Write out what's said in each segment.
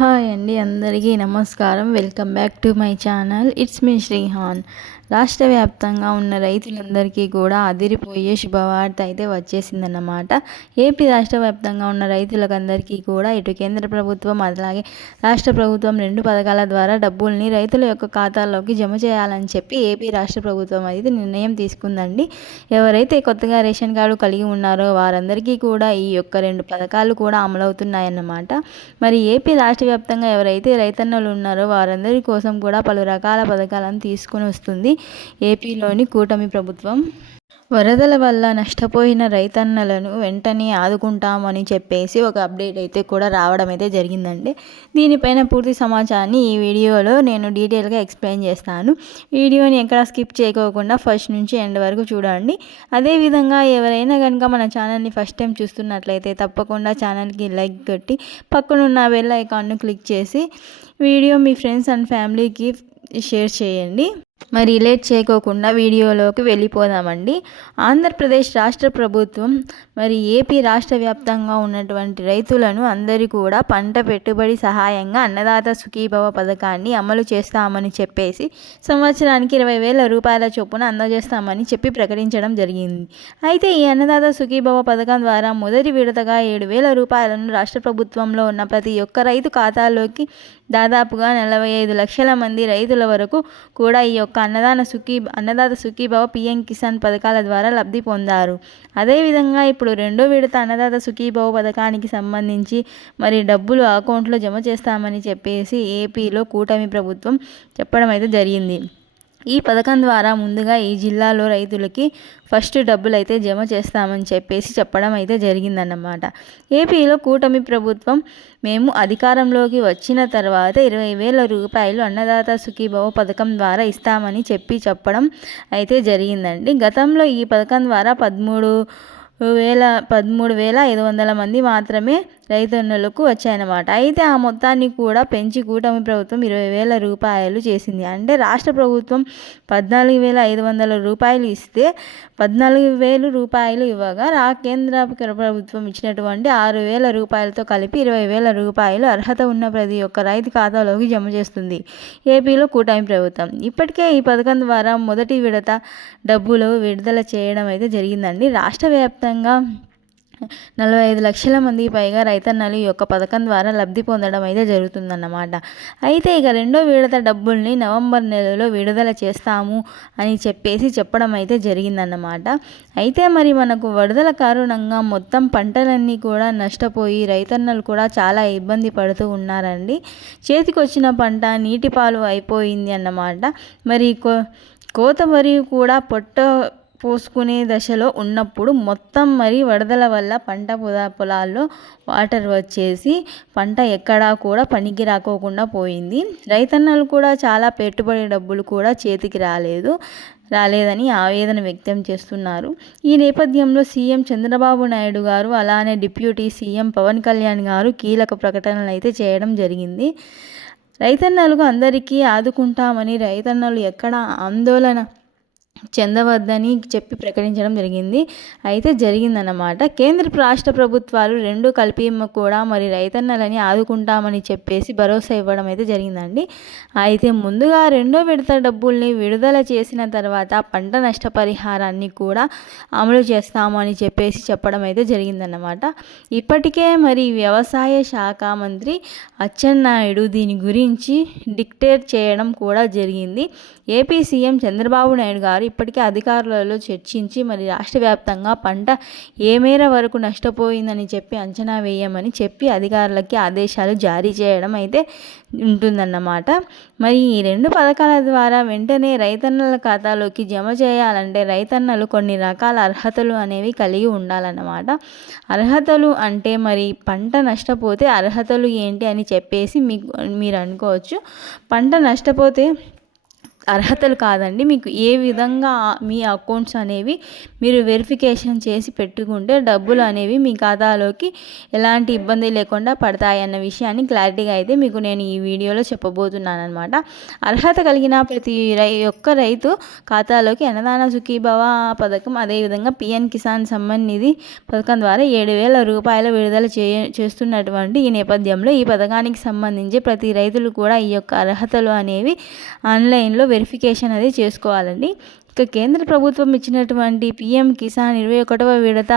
Hi అండి అందరికీ నమస్కారం. Welcome back to my channel. It's me Shrihan. రాష్ట్ర వ్యాప్తంగా ఉన్న రైతులందరికీ కూడా అదిరిపోయే శుభవార్త అయితే వచ్చేసిందన్నమాట. ఏపీ రాష్ట్ర వ్యాప్తంగా ఉన్న రైతులకందరికీ కూడా ఇటు కేంద్ర ప్రభుత్వం అలాగే రాష్ట్ర ప్రభుత్వం రెండు పథకాల ద్వారా డబ్బుల్ని రైతుల యొక్క ఖాతాల్లోకి జమ చేయాలని చెప్పి ఏపీ రాష్ట్ర ప్రభుత్వం అయితే నిర్ణయం తీసుకుందండి. ఎవరైతే కొత్తగా రేషన్ కార్డు కలిగి ఉన్నారో వారందరికీ కూడా ఈ యొక్క రెండు పథకాలు కూడా అమలవుతున్నాయన్నమాట. మరి ఏపీ రాష్ట్ర వ్యాప్తంగా ఎవరైతే రైతన్నలు ఉన్నారో వారందరి కోసం కూడా పలు రకాల పథకాలను తీసుకుని వస్తుంది. ఏపీలోని కూటమి ప్రభుత్వం. వరదల వల్ల నష్టపోయిన రైతన్నలను వెంటనే ఆదుకుంటామని చెప్పేసి ఒక అప్డేట్ అయితే కూడా రావడం అయితే జరిగిందండి. దీనిపైన పూర్తి సమాచారాన్ని ఈ వీడియోలో నేను డీటెయిల్గా ఎక్స్ప్లెయిన్ చేస్తాను. వీడియోని ఎక్కడ స్కిప్ చేయకోకుండా ఫస్ట్ నుంచి ఎండ్ వరకు చూడండి. అదేవిధంగా ఎవరైనా కనుక మన ఛానల్ని ఫస్ట్ టైం చూస్తున్నట్లయితే తప్పకుండా ఛానల్కి లైక్ కొట్టి పక్కనున్న బెల్ ఐకాన్ను క్లిక్ చేసి వీడియో మీ ఫ్రెండ్స్ అండ్ ఫ్యామిలీకి షేర్ చేయండి. మరి లేట్ చేయకోకుండా వీడియోలోకి వెళ్ళిపోదామండి. ఆంధ్రప్రదేశ్ రాష్ట్ర ప్రభుత్వం మరి ఏపీ రాష్ట్ర వ్యాప్తంగా ఉన్నటువంటి రైతులను అందరి కూడా పంట పెట్టుబడి సహాయంగా అన్నదాత సుఖీభవ పథకాన్ని అమలు చేస్తామని చెప్పేసి సంవత్సరానికి ఇరవై వేల రూపాయల చొప్పున అందజేస్తామని చెప్పి ప్రకటించడం జరిగింది. అయితే ఈ అన్నదాత సుఖీభవ పథకం ద్వారా మొదటి విడతగా ఏడు వేల రూపాయలను రాష్ట్ర ప్రభుత్వంలో ఉన్న ప్రతి ఒక్క రైతు ఖాతాలోకి దాదాపుగా నలభై ఐదు లక్షల మంది రైతుల వరకు కూడా ఈ యొక్క అన్నదాన సుఖీ అన్నదాత సుఖీభవ పిఎం కిసాన్ పథకాల ద్వారా లబ్ధి పొందారు. అదేవిధంగా ఇప్పుడు రెండో విడత అన్నదాత సుఖీభవ పథకానికి సంబంధించి మరి డబ్బులు అకౌంట్లో జమ చేస్తామని చెప్పేసి ఏపీలో కూటమి ప్రభుత్వం చెప్పడం అయితే జరిగింది. ఈ పథకం ద్వారా ముందుగా ఈ జిల్లాలో రైతులకి ఫస్ట్ డబ్బులు అయితే జమ చేస్తామని చెప్పేసి చెప్పడం అయితే జరిగిందన్నమాట. ఏపీలో కూటమి ప్రభుత్వం మేము అధికారంలోకి వచ్చిన తర్వాత ఇరవై వేల రూపాయలు అన్నదాత సుఖీభవ పథకం ద్వారా ఇస్తామని చెప్పి చెప్పడం అయితే జరిగిందండి. గతంలో ఈ పథకం ద్వారా పదమూడు వేల పదమూడు వేల ఐదు వందల మంది మాత్రమే రైతన్నులకు వచ్చాయన్నమాట. అయితే ఆ మొత్తాన్ని కూడా పెంచి కూటమి ప్రభుత్వం ఇరవై వేల రూపాయలు చేసింది. అంటే రాష్ట్ర ప్రభుత్వం పద్నాలుగు వేల ఐదు వందల రూపాయలు ఇస్తే పద్నాలుగు వేలు రూపాయలు ఇవ్వగా రా కేంద్ర ప్రభుత్వం ఇచ్చినటువంటి ఆరు వేల రూపాయలతో కలిపి ఇరవై వేల రూపాయలు అర్హత ఉన్న ప్రతి ఒక్క రైతు ఖాతాలోకి జమ చేస్తుంది ఏపీలో కూటమి ప్రభుత్వం. ఇప్పటికే ఈ పథకం ద్వారా మొదటి విడత డబ్బులు విడుదల చేయడం అయితే జరిగిందండి. రాష్ట్ర వ్యాప్తంగా నలభై ఐదు లక్షల మంది పైగా రైతన్నలు ఈ యొక్క పథకం ద్వారా లబ్ధి పొందడం అయితే జరుగుతుందన్నమాట. అయితే ఇక రెండో విడత డబ్బుల్ని నవంబర్ నెలలో విడుదల చేస్తాము అని చెప్పేసి చెప్పడం అయితే జరిగిందన్నమాట. అయితే మరి మనకు వరదల కారణంగా మొత్తం పంటలన్నీ కూడా నష్టపోయి రైతన్నలు కూడా చాలా ఇబ్బంది పడుతూ ఉన్నారండి. చేతికొచ్చిన పంట నీటి పాలు అయిపోయింది అన్నమాట. మరి కో కోత మరియు కూడా పొట్ట పోసుకునే దశలో ఉన్నప్పుడు మొత్తం మరి వరదల వల్ల పంట పొలాల్లో వాటర్ వచ్చేసి పంట ఎక్కడా కూడా పనికి రాకోకుండా పోయింది. రైతన్నలు కూడా చాలా పెట్టుబడి డబ్బులు కూడా చేతికి రాలేదు రాలేదని ఆవేదన వ్యక్తం చేస్తున్నారు. ఈ నేపథ్యంలో సీఎం చంద్రబాబు నాయుడు గారు అలానే డిప్యూటీ సీఎం పవన్ కళ్యాణ్ గారు కీలక ప్రకటనలు అయితే చేయడం జరిగింది. రైతన్నలకు అందరికీ ఆదుకుంటామని రైతన్నలు ఎక్కడ ఆందోళన చెందవద్దని చెప్పి ప్రకటించడం జరిగింది. అయితే జరిగిందన్నమాట. కేంద్ర రాష్ట్ర ప్రభుత్వాలు రెండు కలిపి కూడా మరి రైతన్నలని ఆదుకుంటామని చెప్పేసి భరోసా ఇవ్వడం అయితే జరిగిందండి. అయితే ముందుగా రెండో విడత డబ్బుల్ని విడుదల చేసిన తర్వాత పంట నష్టపరిహారాన్ని కూడా అమలు చేస్తామని చెప్పేసి చెప్పడం అయితే జరిగిందన్నమాట. ఇప్పటికే మరి వ్యవసాయ శాఖ మంత్రి అచ్చెన్నాయుడు దీని గురించి డిక్టేట్ చేయడం కూడా జరిగింది. ఏపీ సీఎం చంద్రబాబు నాయుడు గారు ఇప్పటికే అధికారులలో చర్చించి మరి రాష్ట్ర వ్యాప్తంగా పంట ఏ మేర వరకు నష్టపోయిందని చెప్పి అంచనా వేయమని చెప్పి అధికారులకి ఆదేశాలు జారీ చేయడం అయితే ఉంటుందన్నమాట. మరి ఈ రెండు పథకాల ద్వారా వెంటనే రైతన్నల ఖాతాలోకి జమ చేయాలంటే రైతన్నలు కొన్ని రకాల అర్హతలు అనేవి కలిగి ఉండాలన్నమాట. అర్హతలు అంటే మరి పంట నష్టపోతే అర్హతలు ఏంటి అని చెప్పేసి మీకు మీరు అనుకోవచ్చు. పంట నష్టపోతే అర్హతలు కాదండి. మీకు ఏ విధంగా మీ అకౌంట్స్ అనేవి మీరు వెరిఫికేషన్ చేసి పెట్టుకుంటే డబ్బులు అనేవి మీ ఖాతాలోకి ఎలాంటి ఇబ్బంది లేకుండా పడతాయి అన్న విషయాన్ని క్లారిటీగా అయితే మీకు నేను ఈ వీడియోలో చెప్పబోతున్నాను అనమాట అర్హత కలిగిన ప్రతి రై ఒక్క రైతు ఖాతాలోకి అన్నదాన సుఖీభవ పథకం అదేవిధంగా పిఎన్ కిసాన్ సమ్మన్ నిధి పథకం ద్వారా ఏడు వేల రూపాయల విడుదల చే చేస్తున్నటువంటి ఈ నేపథ్యంలో ఈ పథకానికి సంబంధించి ప్రతి రైతులు కూడా ఈ యొక్క అర్హతలు అనేవి ఆన్లైన్లో వెరిఫికేషన్ అది చేసుకోవాలండి. ఇక కేంద్ర ప్రభుత్వం ఇచ్చినటువంటి పిఎం కిసాన్ ఇరవై ఒకటవ విడత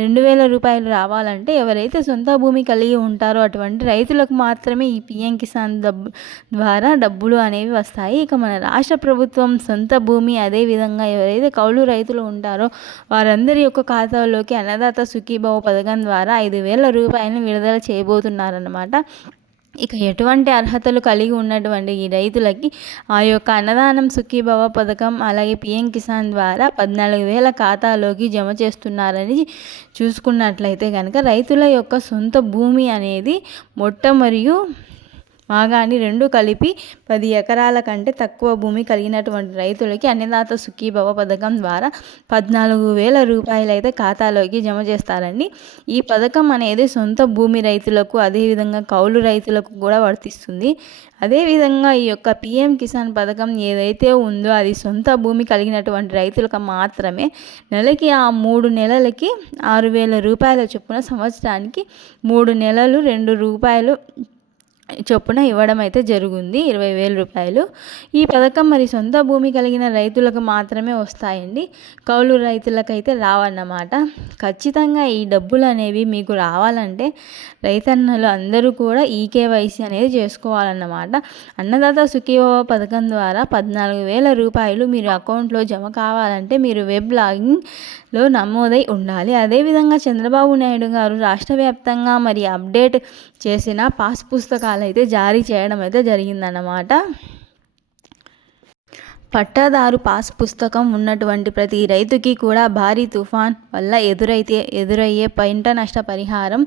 రెండు వేల రూపాయలు రావాలంటే ఎవరైతే సొంత భూమి కలిగి ఉంటారో అటువంటి రైతులకు మాత్రమే ఈ పిఎం కిసాన్ డబ్బు ద్వారా డబ్బులు అనేవి వస్తాయి. ఇక మన రాష్ట్ర ప్రభుత్వం సొంత భూమి అదేవిధంగా ఎవరైతే కౌలు రైతులు ఉంటారో వారందరి యొక్క ఖాతాలోకి అన్నదాత సుఖీభావ పథకం ద్వారా ఐదు వేల రూపాయలను విడుదల చేయబోతున్నారన్నమాట. ఇక ఎటువంటి అర్హతలు కలిగి ఉన్నటువంటి ఈ రైతులకి ఆ యొక్క అన్నదానం సుఖీభవ పథకం అలాగే పిఎం కిసాన్ ద్వారా పద్నాలుగు వేల ఖాతాలోకి జమ చేస్తున్నారని చూసుకున్నట్లయితే కనుక రైతుల యొక్క సొంత భూమి అనేది మొట్ట మరియు మాగాణి రెండు కలిపి పది ఎకరాల కంటే తక్కువ భూమి కలిగినటువంటి రైతులకి అన్నదాత సుఖీభవ పథకం ద్వారా పద్నాలుగు వేల రూపాయలు అయితే ఖాతాలోకి జమ చేస్తారండి. ఈ పథకం అనేది సొంత భూమి రైతులకు అదేవిధంగా కౌలు రైతులకు కూడా వర్తిస్తుంది. అదేవిధంగా ఈ యొక్క పిఎం కిసాన్ పథకం ఏదైతే ఉందో అది సొంత భూమి కలిగినటువంటి రైతులకు మాత్రమే నెలకి ఆ మూడు నెలలకి ఆరు వేల రూపాయల చొప్పున సంవత్సరానికి మూడు నెలలు రెండు రూపాయలు చొప్పున ఇవ్వడం అయితే జరుగుంది. ఇరవై వేల రూపాయలు. ఈ పథకం మరి సొంత భూమి కలిగిన రైతులకు మాత్రమే వస్తాయండి. కౌలు రైతులకైతే రావన్నమాట. ఖచ్చితంగా ఈ డబ్బులు అనేవి మీకు రావాలంటే రైతన్నలు అందరూ కూడా ఈ కేవైసీ అనేది చేసుకోవాలన్నమాట. అన్నదాత సుఖీభవ పథకం ద్వారా పద్నాలుగు వేల రూపాయలు మీరు అకౌంట్లో జమ కావాలంటే మీరు వెబ్ లాగింగ్ లో నమోదై ఉండాలి. అదేవిధంగా చంద్రబాబు నాయుడు గారు రాష్ట్ర వ్యాప్తంగా మరి అప్డేట్ చేసిన పాస్ పుస్తకాలు అయితే జారీ చేయడం అయితే జరిగిందన్నమాట. పట్టాదారు పాస్ పుస్తకం ఉన్నటువంటి ప్రతి రైతుకి కూడా భారీ తుఫాన్ వల్ల ఎదురైతే ఎదురయ్యే పంట నష్ట పరిహారం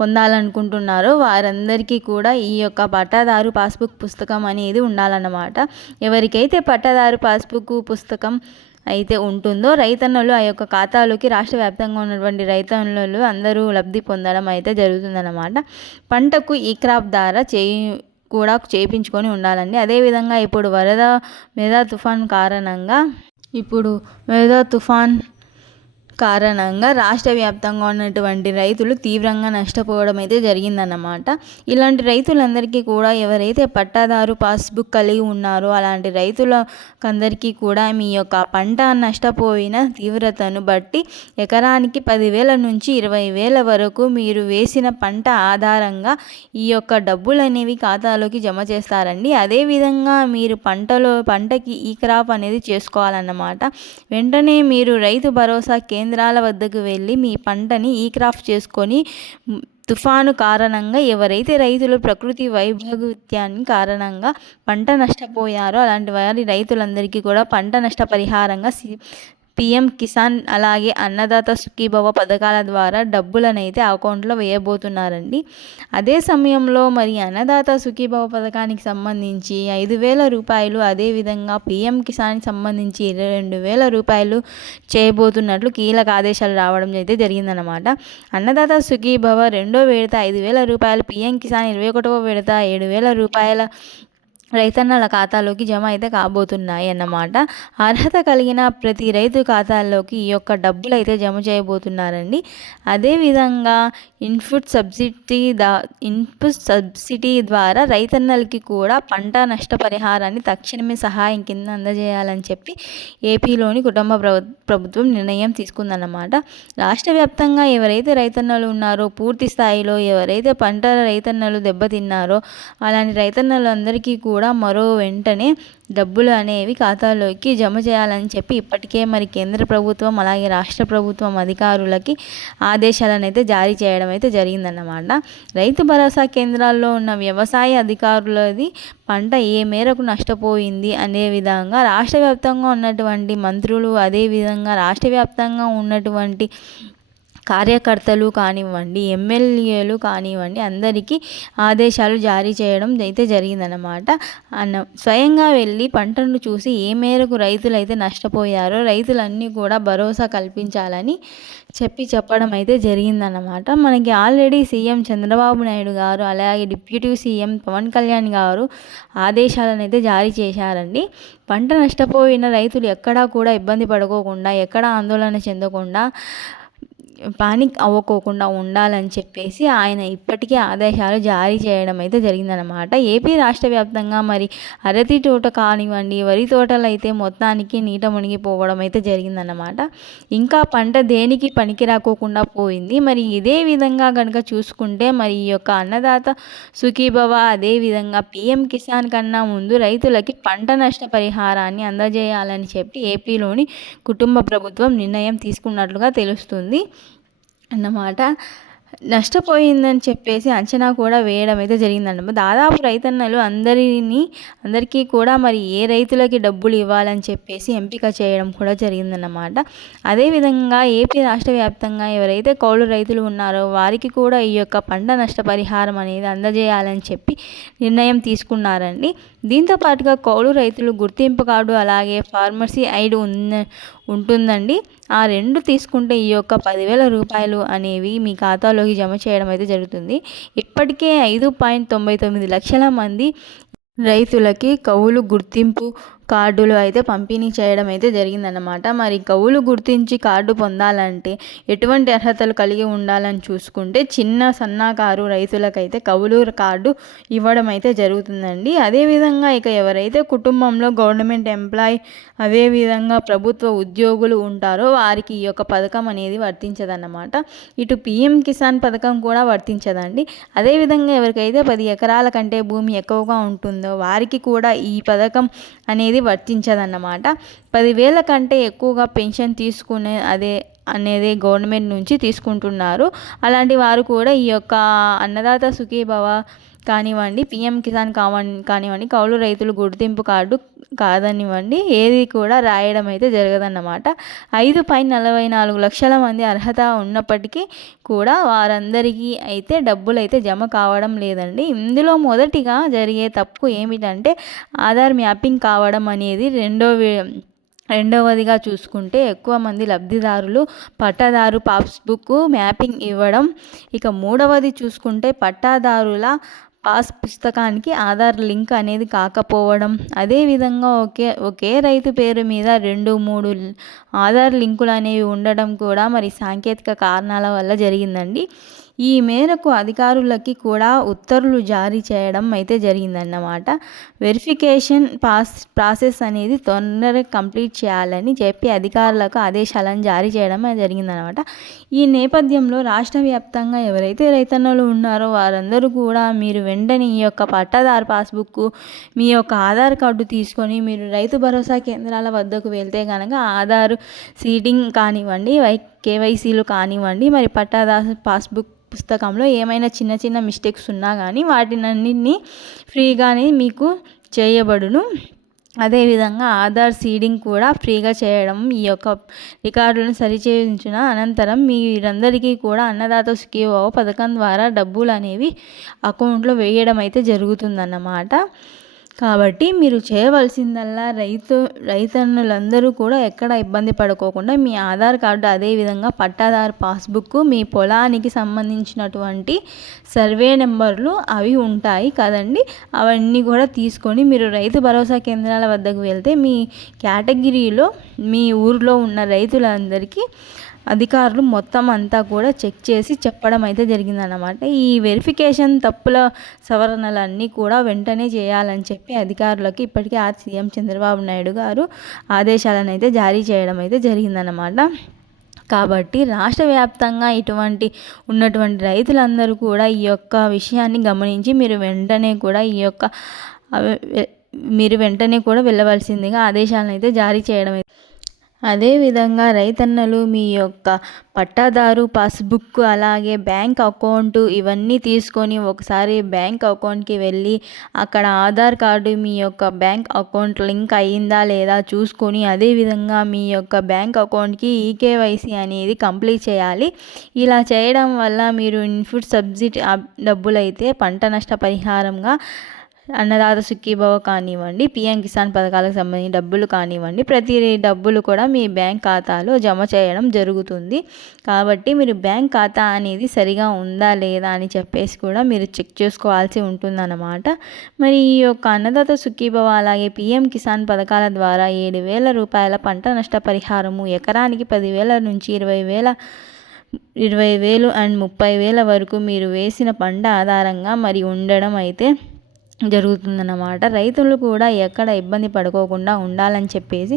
పొందాలనుకుంటున్నారో వారందరికీ కూడా ఈ యొక్క పట్టాదారు పాస్బుక్ పుస్తకం అనేది ఉండాలన్నమాట. ఎవరికైతే పట్టాదారు పాస్బుక్ పుస్తకం అయితే ఉంటుందో రైతన్నలు ఆ యొక్క ఖాతాలోకి రాష్ట్ర వ్యాప్తంగా ఉన్నటువంటి రైతన్నలు అందరూ లబ్ధి పొందడం అయితే జరుగుతుందన్నమాట. పంటకు ఈ క్రాప్ ద్వారా చేయి కూడా చేయించుకొని ఉండాలండి. అదేవిధంగా ఇప్పుడు వరద మెదా తుఫాన్ కారణంగా ఇప్పుడు మెదా తుఫాన్ కారణంగా రాష్ట్ర వ్యాప్తంగా ఉన్నటువంటి రైతులు తీవ్రంగా నష్టపోవడం అయితే జరిగిందన్నమాట. ఇలాంటి రైతులందరికీ కూడా ఎవరైతే పట్టాదారు పాస్బుక్ కలిగి ఉన్నారో అలాంటి రైతులకందరికీ కూడా మీ యొక్క పంట నష్టపోయిన తీవ్రతను బట్టి ఎకరానికి పదివేల నుంచి ఇరవై వేల వరకు మీరు వేసిన పంట ఆధారంగా ఈ యొక్క డబ్బులు అనేవి ఖాతాలోకి జమ చేస్తారండి. అదేవిధంగా మీరు పంటలో పంటకి ఈ క్రాప్ అనేది చేసుకోవాలన్నమాట. వెంటనే మీరు రైతు భరోసా కేంద్ర కేంద్రాల వద్దకు వెళ్ళి మీ పంటని ఈ క్రాఫ్ట్ చేసుకొని తుఫాను కారణంగా ఎవరైతే రైతులు ప్రకృతి వైభాగత్యాన్ని కారణంగా పంట నష్టపోయారో అలాంటి వారి రైతులందరికీ కూడా పంట నష్టపరిహారంగా పీఎం కిసాన్ అలాగే అన్నదాత సుఖీభవ పథకాల ద్వారా డబ్బులనైతే అకౌంట్లో వేయబోతున్నారండి. అదే సమయంలో మరి అన్నదాత సుఖీభవ పథకానికి సంబంధించి ఐదు వేల రూపాయలు అదేవిధంగా పీఎం కిసాన్కి సంబంధించి ఇరవై రెండు వేల రూపాయలు చేయబోతున్నట్లు కీలక ఆదేశాలు రావడం అయితే జరిగిందనమాట అన్నదాత సుఖీభవ రెండో విడత ఐదు వేల రూపాయలు పీఎం కిసాన్ ఇరవై ఒకటవ విడత ఏడు వేల రూపాయల రైతన్నల ఖాతాలోకి జమ అయితే కాబోతున్నాయి అన్నమాట. అర్హత కలిగిన ప్రతి రైతు ఖాతాల్లోకి ఈ యొక్క డబ్బులు అయితే జమ చేయబోతున్నారండి. అదేవిధంగా ఇన్పుట్ సబ్సిడీ దా ఇన్పుట్ సబ్సిడీ ద్వారా రైతన్నలకి కూడా పంట నష్టపరిహారాన్ని తక్షణమే సహాయం కింద అందజేయాలని చెప్పి ఏపీలోని కుటుంబ ప్రభుత్వం నిర్ణయం తీసుకుందన్నమాట. రాష్ట్ర వ్యాప్తంగా ఎవరైతే రైతన్నలు ఉన్నారో పూర్తి స్థాయిలో ఎవరైతే పంట రైతన్నలు దెబ్బతిన్నారో అలాంటి రైతన్నలందరికీ కూడా కూడా మరో వెంటనే డబ్బులు అనేవి ఖాతాలోకి జమ చేయాలని చెప్పి ఇప్పటికే మరి కేంద్ర ప్రభుత్వం అలాగే రాష్ట్ర ప్రభుత్వం అధికారులకి ఆదేశాలను అయితే జారీ చేయడం అయితే జరిగిందన్నమాట. రైతు భరోసా కేంద్రాల్లో ఉన్న వ్యవసాయ అధికారులది పంట ఏ మేరకు నష్టపోయింది అనే విధంగా రాష్ట్ర వ్యాప్తంగా ఉన్నటువంటి మంత్రులు అదేవిధంగా రాష్ట్ర వ్యాప్తంగా ఉన్నటువంటి కార్యకర్తలు కానివ్వండి ఎమ్మెల్యేలు కానివ్వండి అందరికీ ఆదేశాలు జారీ చేయడం అయితే జరిగిందన్నమాట. అన్న స్వయంగా వెళ్ళి పంటను చూసి ఏ మేరకు రైతులు అయితే నష్టపోయారో రైతులన్నీ కూడా భరోసా కల్పించాలని చెప్పి చెప్పడం అయితే జరిగిందన్నమాట. మనకి ఆల్రెడీ సీఎం చంద్రబాబు నాయుడు గారు అలాగే డిప్యూటీ సీఎం పవన్ కళ్యాణ్ గారు ఆదేశాలను అయితే జారీ చేశారండి. పంట నష్టపోయిన రైతులు ఎక్కడా కూడా ఇబ్బంది పడుకోకుండా ఎక్కడా ఆందోళన చెందకుండా పానిక్ అవ్వకోకుండా ఉండాలని చెప్పేసి ఆయన ఇప్పటికే ఆదేశాలు జారీ చేయడం అయితే జరిగిందనమాట ఏపీ రాష్ట్ర వ్యాప్తంగా మరి అరటి తోట కానివ్వండి వరి తోటలు అయితే మొత్తానికి నీట మునిగిపోవడం అయితే జరిగిందనమాట ఇంకా పంట దేనికి పనికి రాకోకుండా పోయింది. మరి ఇదే విధంగా కనుక చూసుకుంటే మరి ఈ యొక్క అన్నదాత సుఖీభవ అదే విధంగా పిఎం కిసాన్ కన్నా ముందు రైతులకి పంట నష్ట పరిహారాన్ని అందజేయాలని చెప్పి ఏపీలోని కుటుంబ ప్రభుత్వం నిర్ణయం తీసుకున్నట్లుగా తెలుస్తుంది. అన్నమాట. నష్టపోయిందని చెప్పేసి అంచనా కూడా వేయడం అయితే జరిగిందన్నమాట దాదాపు రైతన్నలు అందరినీ అందరికీ కూడా మరి ఏ రైతులకి డబ్బులు ఇవ్వాలని చెప్పేసి ఎంపిక చేయడం కూడా జరిగిందన్నమాట. అదేవిధంగా ఏపీ రాష్ట్ర వ్యాప్తంగా ఎవరైతే కౌలు రైతులు ఉన్నారో వారికి కూడా ఈ యొక్క పంట నష్టపరిహారం అనేది అందజేయాలని చెప్పి నిర్ణయం తీసుకున్నారండి. దీంతో పాటుగా కౌలు రైతులు గుర్తింపు కార్డు అలాగే ఫార్మసీ ఐడి ఉన్న ఉంటుందండి. ఆ రెండు తీసుకుంటే ఈ యొక్క పదివేల రూపాయలు అనేవి మీ ఖాతాలోకి జమ చేయడం అయితే జరుగుతుంది. ఇప్పటికే ఐదు పాయింట్ తొంభై తొమ్మిది లక్షల మంది రైతులకి కౌలు గుర్తింపు కార్డులు అయితే పంపిణీ చేయడం అయితే జరిగిందన్నమాట. మరి కవులు గుర్తించి కార్డు పొందాలంటే ఎటువంటి అర్హతలు కలిగి ఉండాలని చూసుకుంటే చిన్న సన్నకారు రైతులకైతే కవులు కార్డు ఇవ్వడం అయితే జరుగుతుందండి. అదేవిధంగా ఇక ఎవరైతే కుటుంబంలో గవర్నమెంట్ ఎంప్లాయ్ అదేవిధంగా ప్రభుత్వ ఉద్యోగులు ఉంటారో వారికి ఈ యొక్క పథకం అనేది వర్తించదన్నమాట. ఇటు పిఎం కిసాన్ పథకం కూడా వర్తించదండి. అదేవిధంగా ఎవరికైతే పది ఎకరాల కంటే భూమి ఎక్కువగా ఉంటుందో వారికి కూడా ఈ పథకం అనేది అనేది వర్తించదన్నమాట. పదివేల కంటే ఎక్కువగా పెన్షన్ తీసుకునే అదే అనేది గవర్నమెంట్ నుంచి తీసుకుంటున్నారు. అలాంటి వారు కూడా ఈ యొక్క అన్నదాత సుఖీభవ కానివ్వండి పిఎం కిసాన్ కావ కానివ్వండి కౌలు రైతులు గుర్తింపు కార్డు కాదనివ్వండి. ఏది కూడా రాయడం అయితే జరగదన్నమాట. ఐదు పై నలభై నాలుగు లక్షల మంది అర్హత ఉన్నప్పటికీ కూడా వారందరికీ అయితే డబ్బులు అయితే జమ కావడం లేదండి. ఇందులో మొదటిగా జరిగే తప్పు ఏమిటంటే ఆధార్ మ్యాపింగ్ కావడం అనేది రెండో రెండవదిగా చూసుకుంటే ఎక్కువ మంది లబ్ధిదారులు పట్టాదారు పాస్బుక్ మ్యాపింగ్ ఇవ్వడం. ఇక మూడవది చూసుకుంటే పట్టాదారుల పాస్ పుస్తకానికి ఆధార్ లింక్ అనేది కాకపోవడం అదేవిధంగా ఒకే ఒకే రైతు పేరు మీద రెండు మూడు ఆధార్ లింకులు అనేవి ఉండడం కూడా మరి సాంకేతిక కారణాల వల్ల జరిగిందండి. ఈ మేరకు అధికారులకి కూడా ఉత్తర్వులు జారీ చేయడం అయితే జరిగిందన్నమాట. వెరిఫికేషన్ పాస్ ప్రాసెస్ అనేది తొందరగా కంప్లీట్ చేయాలని చెప్పి అధికారులకు ఆదేశాలను జారీ చేయడం జరిగిందనమాట ఈ నేపథ్యంలో రాష్ట్ర వ్యాప్తంగా ఎవరైతే రైతన్నలు ఉన్నారో వారందరూ కూడా మీరు వెంటనే ఈ యొక్క పట్టాదారు పాస్బుక్ మీ యొక్క ఆధార్ కార్డు తీసుకొని మీరు రైతు భరోసా కేంద్రాల వద్దకు వెళ్తే కనుక ఆధార్ సీడింగ్ కానివ్వండి వై కేవైసీలు కానివ్వండి మరి పట్టాదారు పాస్బుక్ పుస్తకంలో ఏమైనా చిన్న చిన్న మిస్టేక్స్ ఉన్నా కానీ వాటినన్నింటినీ ఫ్రీగానే మీకు చేయబడును. అదేవిధంగా ఆధార్ సీడింగ్ కూడా ఫ్రీగా చేయడం ఈ యొక్క రికార్డులను సరిచేయించిన అనంతరం మీరందరికీ కూడా అన్నదాత సుఖీభావ పథకం ద్వారా డబ్బులు అనేవి అకౌంట్లో వేయడం అయితే జరుగుతుందన్నమాట. కాబట్టి మీరు చేయవలసిందల్లా రైతు రైతన్నులందరూ కూడా ఎక్కడ ఇబ్బంది పడుకోకుండా మీ ఆధార్ కార్డు అదేవిధంగా పట్టాదారు పాస్బుక్ మీ పొలానికి సంబంధించినటువంటి సర్వే నెంబర్లు అవి ఉంటాయి కదండి. అవన్నీ కూడా తీసుకొని మీరు రైతు భరోసా కేంద్రాల వద్దకు వెళ్తే మీ కేటగిరీలో మీ ఊర్లో ఉన్న రైతులందరికీ అధికారులు మొత్తం అంతా కూడా చెక్ చేసి చెప్పడం అయితే జరిగిందన్నమాట. ఈ వెరిఫికేషన్ తప్పుల సవరణలన్నీ కూడా వెంటనే చేయాలని చెప్పి అధికారులకు ఇప్పటికే ఆ సీఎం చంద్రబాబు నాయుడు గారు ఆదేశాలను అయితే జారీ చేయడం అయితే జరిగిందన్నమాట. కాబట్టి రాష్ట్ర వ్యాప్తంగా ఇటువంటి ఉన్నటువంటి రైతులందరూ కూడా ఈ యొక్క విషయాన్ని గమనించి మీరు వెంటనే కూడా ఈ యొక్క మీరు వెంటనే కూడా వెళ్ళవలసిందిగా ఆదేశాలను అయితే జారీ చేయడం అదేవిధంగా రైతన్నలు మీ యొక్క పట్టాదారు పాస్బుక్ అలాగే బ్యాంక్ అకౌంటు ఇవన్నీ తీసుకొని ఒకసారి బ్యాంక్ అకౌంట్కి వెళ్ళి అక్కడ ఆధార్ కార్డు మీ యొక్క బ్యాంక్ అకౌంట్ లింక్ అయ్యిందా లేదా చూసుకొని అదేవిధంగా మీ యొక్క బ్యాంక్ అకౌంట్కి ఈకేవైసీ అనేది కంప్లీట్ చేయాలి. ఇలా చేయడం వల్ల మీరు ఇన్పుట్ సబ్సిడీ డబ్బులైతే పంట నష్ట పరిహారంగా అన్నదాత సుఖీభవ కానివ్వండి పిఎం కిసాన్ పథకాలకు సంబంధించిన డబ్బులు కానివ్వండి ప్రతి డబ్బులు కూడా మీ బ్యాంక్ ఖాతాలో జమ చేయడం జరుగుతుంది. కాబట్టి మీరు బ్యాంక్ ఖాతా అనేది సరిగా ఉందా లేదా అని చెప్పేసి కూడా మీరు చెక్ చేసుకోవాల్సి ఉంటుందన్నమాట. మరి ఈ యొక్క అన్నదాత సుఖీభవ అలాగే పిఎం కిసాన్ పథకాల ద్వారా ఏడు వేల రూపాయల పంట నష్ట పరిహారము ఎకరానికి పదివేల నుంచి ఇరవై వేల ఇరవై వేలు అండ్ ముప్పై వేల వరకు మీరు వేసిన పంట ఆధారంగా మరి ఉండడం అయితే జరుగుతుందన్నమాట. రైతులు కూడా ఎక్కడ ఇబ్బంది పడుకోకుండా ఉండాలని చెప్పేసి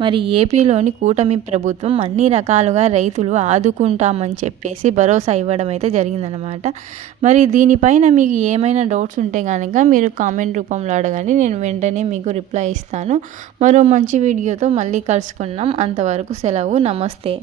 మరి ఏపీలోని కూటమి ప్రభుత్వం అన్ని రకాలుగా రైతులు ఆదుకుంటామని చెప్పేసి భరోసా ఇవ్వడం అయితే జరిగిందనమాట మరి దీనిపైన మీకు ఏమైనా డౌట్స్ ఉంటే కనుక మీరు కామెంట్ రూపంలో అడగండి. నేను వెంటనే మీకు రిప్లై ఇస్తాను. మరో మంచి వీడియోతో మళ్ళీ కలుసుకున్నాం అంతవరకు సెలవు. నమస్తే.